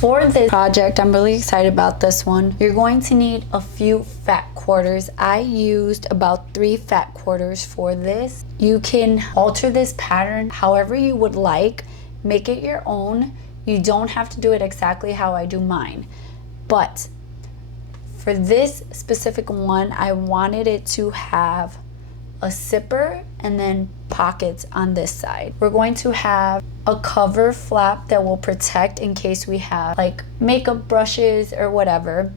For this project, I'm really excited about this one. You're going to need a few fat quarters. I used about 3 fat quarters for this. You can alter this pattern however you would like. Make it your own. You don't have to do it exactly how I do mine. But for this specific one, I wanted it to have a zipper and then pockets on this side. We're going to have a cover flap that will protect in case we have like makeup brushes or whatever.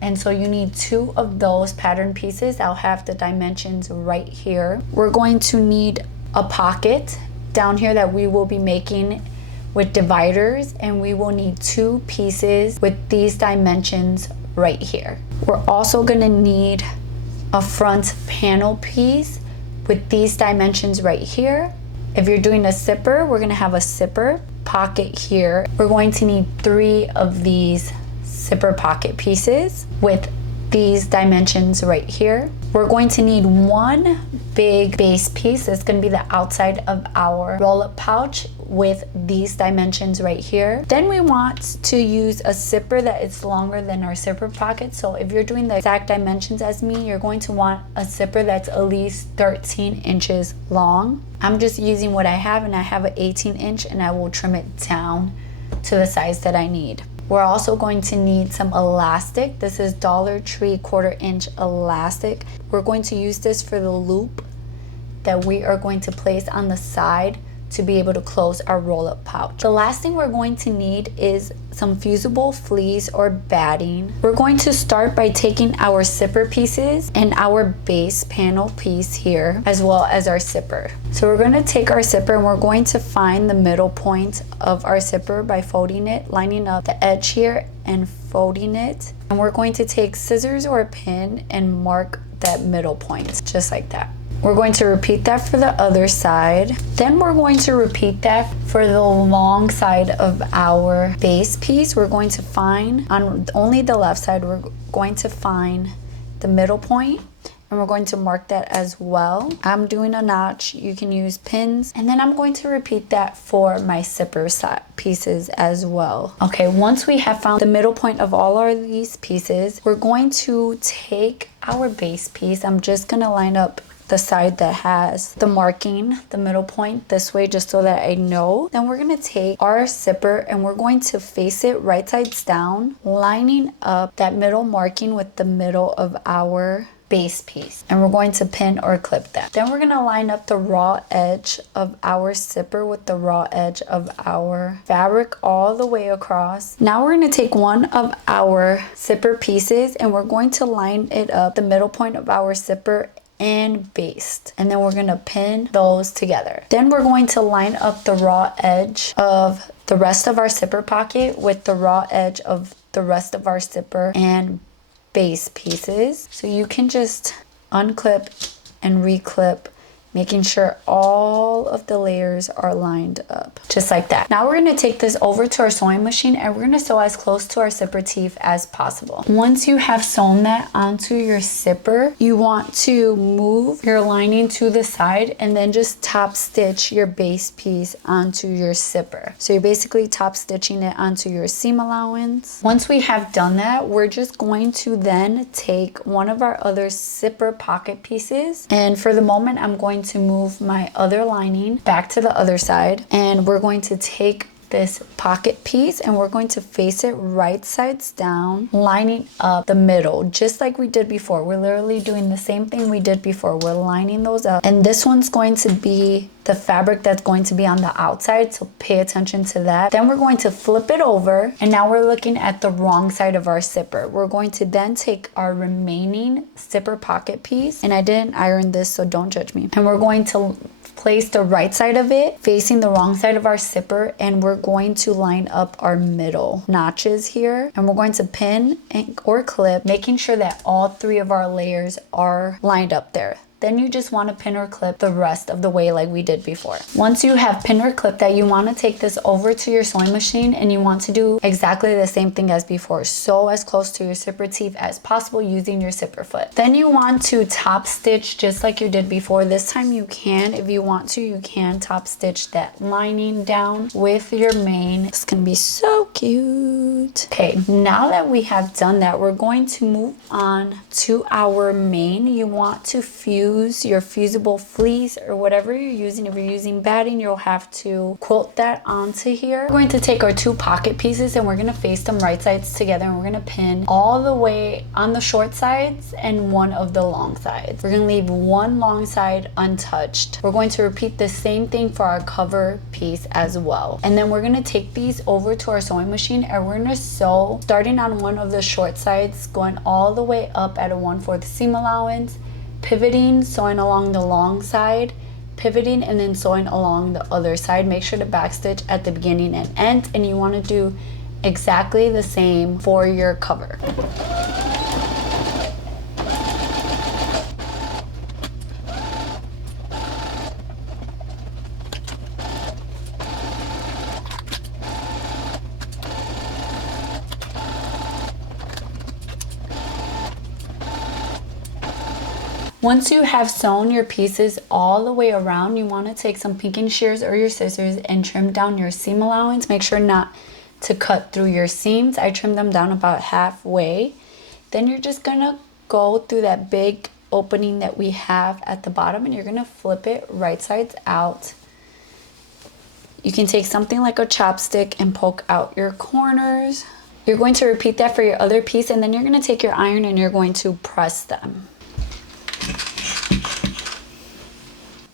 And so you need 2 of those pattern pieces. I'll have the dimensions right here. We're going to need a pocket down here that we will be making with dividers, and we will need 2 pieces with these dimensions right here. We're also gonna need a front panel piece with these dimensions right here. If you're doing a zipper, we're gonna have a zipper pocket here. We're going to need 3 of these zipper pocket pieces with these dimensions right here. We're going to need 1 big base piece. It's going to be the outside of our roll-up pouch with these dimensions right here. Then we want to use a zipper that is longer than our zipper pocket. So if you're doing the exact dimensions as me, you're going to want a zipper that's at least 13 inches long. I'm just using what I have, and I have an 18-inch, and I will trim it down to the size that I need. We're also going to need some elastic. This is Dollar Tree 1/4 inch elastic. We're going to use this for the loop that we are going to place on the side to be able to close our roll-up pouch. The last thing we're going to need is some fusible fleece or batting. We're going to start by taking our zipper pieces and our base panel piece here, as well as our zipper. So we're going to take our zipper and we're going to find the middle point of our zipper by folding it, lining up the edge here and folding it. And we're going to take scissors or a pin and mark that middle point, just like that. We're going to repeat that for the other side. Then we're going to repeat that for the long side of our base piece. We're going to find, on only the left side, we're going to find the middle point, and we're going to mark that as well. I'm doing a notch. You can use pins. And then I'm going to repeat that for my zipper side pieces as well. Okay, once we have found the middle point of all of these pieces, we're going to take our base piece. I'm just gonna line up the side that has the marking, the middle point this way, just so that I know. Then we're gonna take our zipper and we're going to face it right sides down, lining up that middle marking with the middle of our base piece, and we're going to pin or clip that. Then we're gonna line up the raw edge of our zipper with the raw edge of our fabric all the way across. Now we're gonna take one of our zipper pieces and we're going to line it up the middle point of our zipper and baste, and then we're gonna pin those together. Then we're going to line up the raw edge of the rest of our zipper pocket with the raw edge of the rest of our zipper and base pieces. So you can just unclip and reclip, making sure all of the layers are lined up, just like that. Now we're gonna take this over to our sewing machine and we're gonna sew as close to our zipper teeth as possible. Once you have sewn that onto your zipper, you want to move your lining to the side and then just top stitch your base piece onto your zipper. So you're basically top stitching it onto your seam allowance. Once we have done that, we're just going to then take one of our other zipper pocket pieces, and for the moment I'm going to move my other lining back to the other side, and we're going to take this pocket piece and we're going to face it right sides down, lining up the middle just like we did before. We're literally doing the same thing we did before. We're lining those up, and this one's going to be the fabric that's going to be on the outside, so pay attention to that. Then we're going to flip it over, and now we're looking at the wrong side of our zipper. We're going to then take our remaining zipper pocket piece, and I didn't iron this, so don't judge me, and we're going to place the right side of it facing the wrong side of our zipper, and we're going to line up our middle notches here, and we're going to pin or clip, making sure that all 3 of our layers are lined up there. then you just want to pin or clip the rest of the way like we did before. Once you have pinned or clipped that, you want to take this over to your sewing machine and you want to do exactly the same thing as before. Sew as close to your zipper teeth as possible using your zipper foot. Then you want to top stitch just like you did before. This time you can, if you want to, you can top stitch that lining down with your main. It's gonna be so cute. Okay, now that we have done that, we're going to move on to our main. You want to fuse your fusible fleece or whatever you're using. If you're using batting, you'll have to quilt that onto here. We're going to take our 2 pocket pieces and we're going to face them right sides together, and we're going to pin all the way on the short sides and one of the long sides. We're going to leave one long side untouched. We're going to repeat the same thing for our cover piece as well. And then we're going to take these over to our sewing machine and we're going to sew starting on one of the short sides, going all the way up at a 1/4 seam allowance, pivoting, sewing along the long side, pivoting, and then sewing along the other side. Make sure to backstitch at the beginning and end, and you want to do exactly the same for your cover. Once you have sewn your pieces all the way around, you want to take some pinking shears or your scissors and trim down your seam allowance. Make sure not to cut through your seams. I trimmed them down about halfway. Then you're just going to go through that big opening that we have at the bottom and you're going to flip it right sides out. You can take something like a chopstick and poke out your corners. You're going to repeat that for your other piece, and then you're going to take your iron and you're going to press them.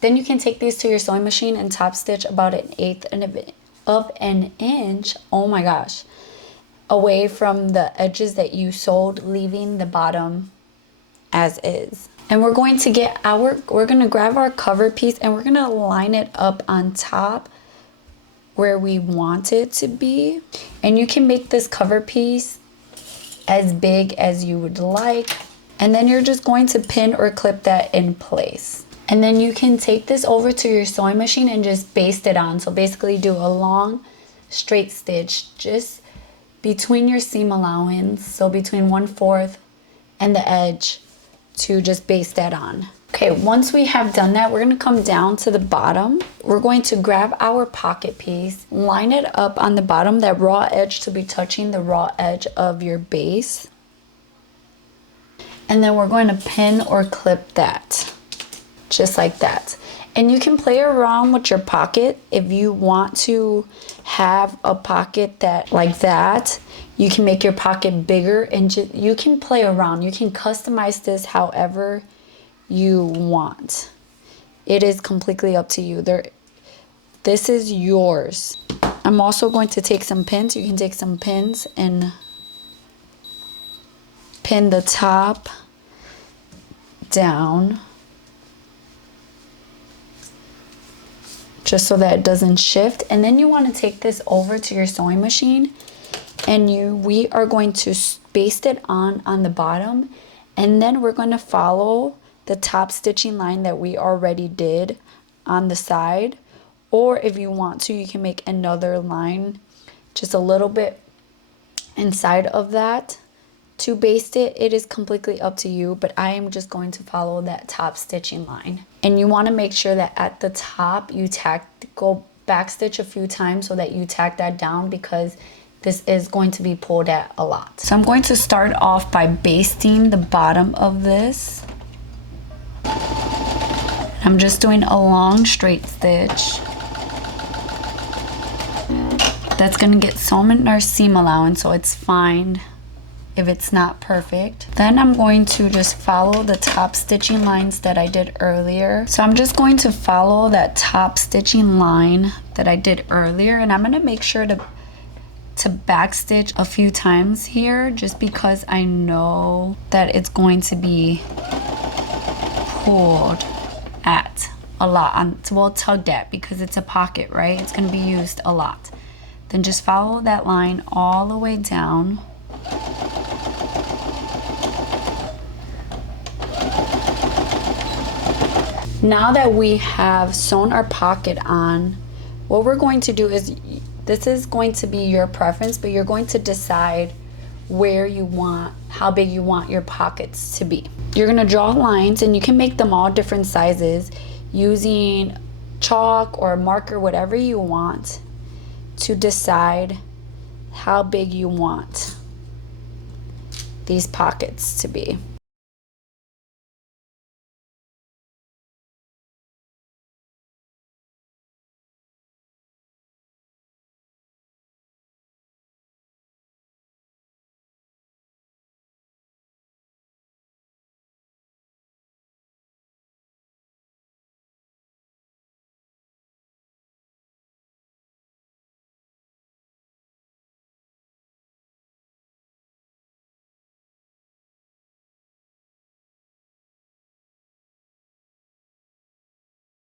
Then you can take these to your sewing machine and top stitch about 1/8 of an inch, oh my gosh, away from the edges that you sewed, leaving the bottom as is. And we're going to grab our cover piece and we're gonna line it up on top where we want it to be. And you can make this cover piece as big as you would like. And then you're just going to pin or clip that in place. And then you can take this over to your sewing machine and just baste it on. So basically do a long straight stitch just between your seam allowance, so between 1/4 and the edge, to just baste that on. Okay, once we have done that, we're gonna come down to the bottom. We're going to grab our pocket piece, line it up on the bottom, that raw edge to be touching the raw edge of your base. And then we're going to pin or clip that, just like that. And you can play around with your pocket. If you want to have a pocket that like that, you can make your pocket bigger and you can play around. You can customize this however you want. It is completely up to you. This is yours. I'm also going to take some pins. You can take some pins and pin the top down, just so that it doesn't shift. And then you want to take this over to your sewing machine and we are going to baste it on the bottom, and then we're going to follow the top stitching line that we already did on the side. Or if you want to, you can make another line just a little bit inside of that to baste it. It is completely up to you, but I am just going to follow that top stitching line. And you want to make sure that at the top you go back stitch a few times so that you tack that down, because this is going to be pulled at a lot. So I'm going to start off by basting the bottom of this. I'm just doing a long straight stitch. That's gonna get sewn in our seam allowance, so it's fine if it's not perfect. Then I'm going to just follow the top stitching lines that I did earlier. So I'm just going to follow that top stitching line that I did earlier, and I'm gonna make sure to back stitch a few times here, just because I know that it's going to be pulled at a lot, well, tugged at, because it's a pocket, right? It's going to be used a lot. Then just follow that line all the way down. Now that we have sewn our pocket on, what we're going to do is, this is going to be your preference, but you're going to decide where you want, how big you want your pockets to be. You're gonna draw lines, and you can make them all different sizes using chalk or marker, whatever you want, to decide how big you want these pockets to be.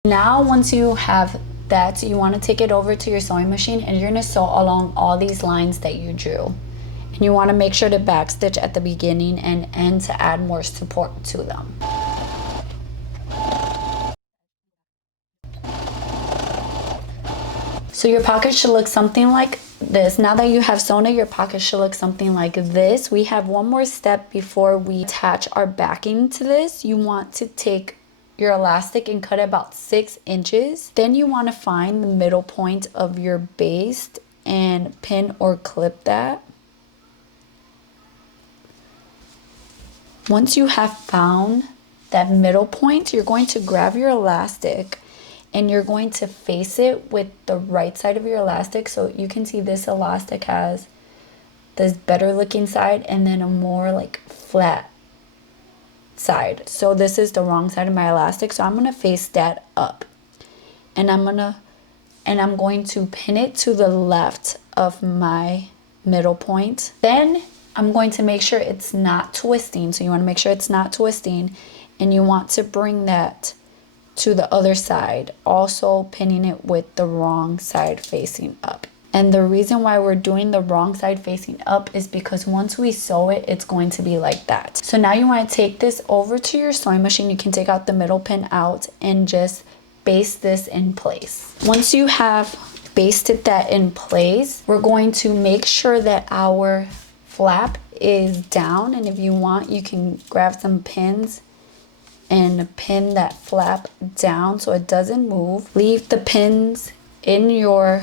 Now, once you have that, you want to take it over to your sewing machine, and you're going to sew along all these lines that you drew. And you want to make sure to backstitch at the beginning and end to add more support to them. So your pocket should look something like this. Now that you have sewn it, your pocket should look something like this. We have one more step before we attach our backing to this. You want to take your elastic and cut it about 6 inches. Then you want to find the middle point of your base and pin or clip that. Once you have found that middle point, you're going to grab your elastic and you're going to face it with the right side of your elastic. So you can see this elastic has this better looking side and then a more like flat side. So this is the wrong side of my elastic, so I'm going to face that up, and I'm going to pin it to the left of my middle point. Then I'm going to make sure it's not twisting. So you want to make sure it's not twisting, and you want to bring that to the other side, also pinning it with the wrong side facing up. And the reason why we're doing the wrong side facing up is because once we sew it, it's going to be like that. So now you want to take this over to your sewing machine. You can take out the middle pin out and just baste this in place. Once you have basted that in place, we're going to make sure that our flap is down. And if you want, you can grab some pins and pin that flap down so it doesn't move. Leave the pins in your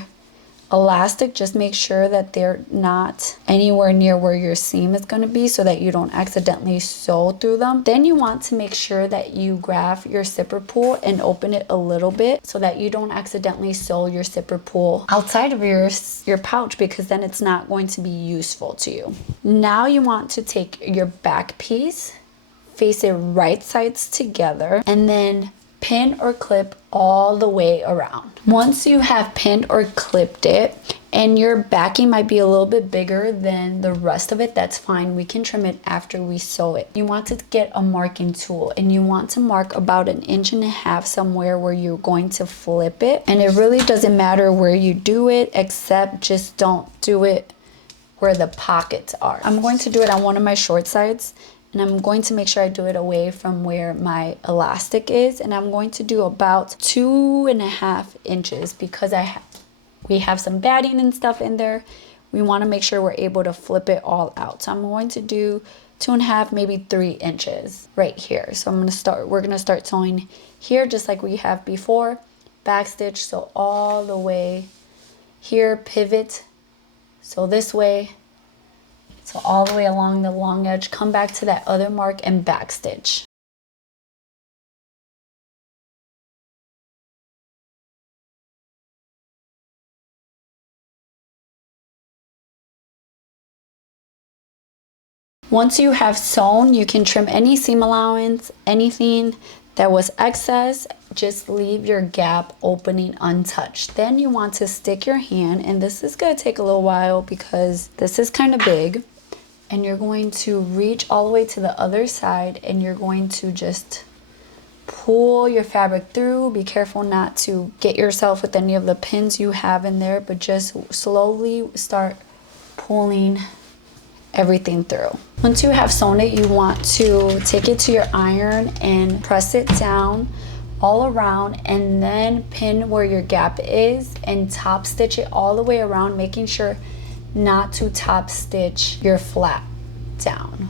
elastic. Just make sure that they're not anywhere near where your seam is going to be so that you don't accidentally sew through them. Then you want to make sure that you grab your zipper pull and open it a little bit so that you don't accidentally sew your zipper pull outside of your pouch, because then it's not going to be useful to you. Now you want to take your back piece, face it right sides together, and then pin or clip all the way around. Once you have pinned or clipped it, and your backing might be a little bit bigger than the rest of it, that's fine. We can trim it after we sew it. You want to get a marking tool, and you want to mark about 1.5 inches somewhere where you're going to flip it. And it really doesn't matter where you do it, except just don't do it where the pockets are. I'm going to do it on one of my short sides, and I'm going to make sure I do it away from where my elastic is, and I'm going to do about 2.5 inches because we have some batting and stuff in there. We want to make sure we're able to flip it all out. So I'm going to do 2.5, maybe 3 inches right here. So we're gonna start sewing here just like we have before. Backstitch, so all the way here, pivot, so this way. So all the way along the long edge, come back to that other mark and backstitch. Once you have sewn, you can trim any seam allowance, anything that was excess. Just leave your gap opening untouched. Then you want to stick your hand, and this is going to take a little while because this is kind of big. And you're going to reach all the way to the other side, and you're going to just pull your fabric through. Be careful not to get yourself with any of the pins you have in there, but just slowly start pulling everything through. Once you have sewn it, you want to take it to your iron and press it down all around and then pin where your gap is and top stitch it all the way around, making sure not to top stitch your flap down.